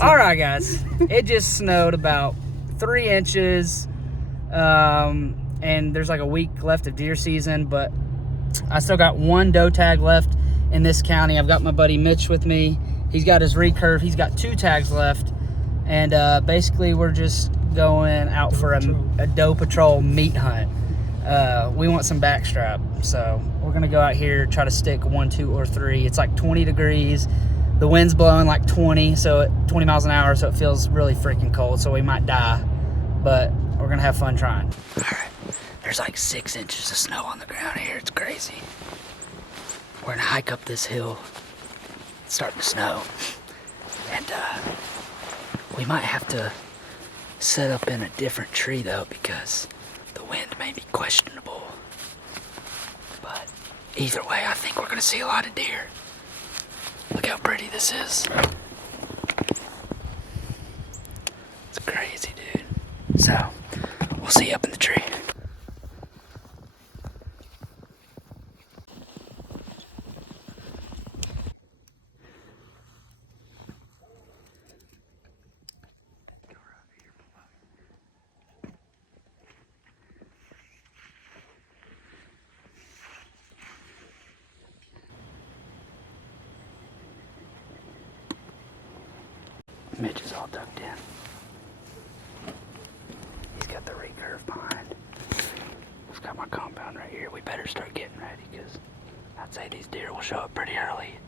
All right, guys. It just snowed about 3 inches, and there's like a week left of deer season, but I still got one doe tag left in this county. I've got my buddy Mitch with me. He's got his recurve. He's got 2 tags left, and basically we're just going out for a doe patrol meat hunt. We want some backstrap, so we're gonna go out here, try to stick 1, 2, or 3. It's like 20 degrees. The wind's blowing like 20 miles an hour, so it feels really freaking cold, so we might die, but we're gonna have fun trying. All right, there's like 6 inches of snow on the ground here. It's crazy. We're gonna hike up this hill. It's starting to snow, and we might have to set up in a different tree though, because the wind may be questionable. But either way, I think we're gonna see a lot of deer. Look how pretty this is. It's crazy, dude. So, we'll see you up in the tree. Mitch is all tucked in. He's got the recurve behind. I've got my compound right here. We better start getting ready, because I'd say these deer will show up pretty early.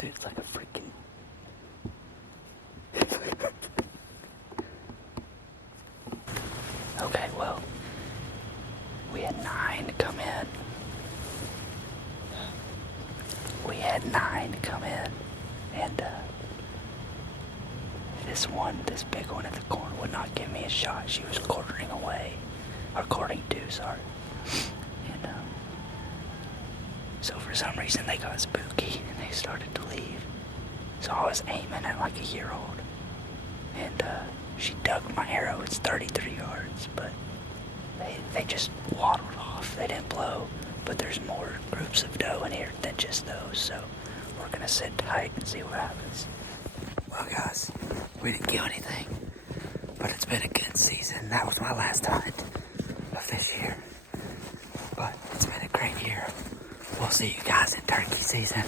Dude, it's like a freaking... Okay, well, we had 9 come in. And this big one at the corner would not give me a shot. She was quartering to, sorry. And so for some reason they got spooky and they started to leave. So I was aiming at like a year-old, and she dug my arrow. It's 33 yards, but they just waddled off. They didn't blow, but there's more groups of doe in here than just those, so we're gonna sit tight and see what happens. Well, guys, we didn't kill anything, but it's been a good season. That was my last hunt of this year, but it's been a great year. We'll see you guys in turkey season.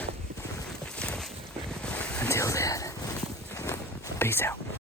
Until then, peace out.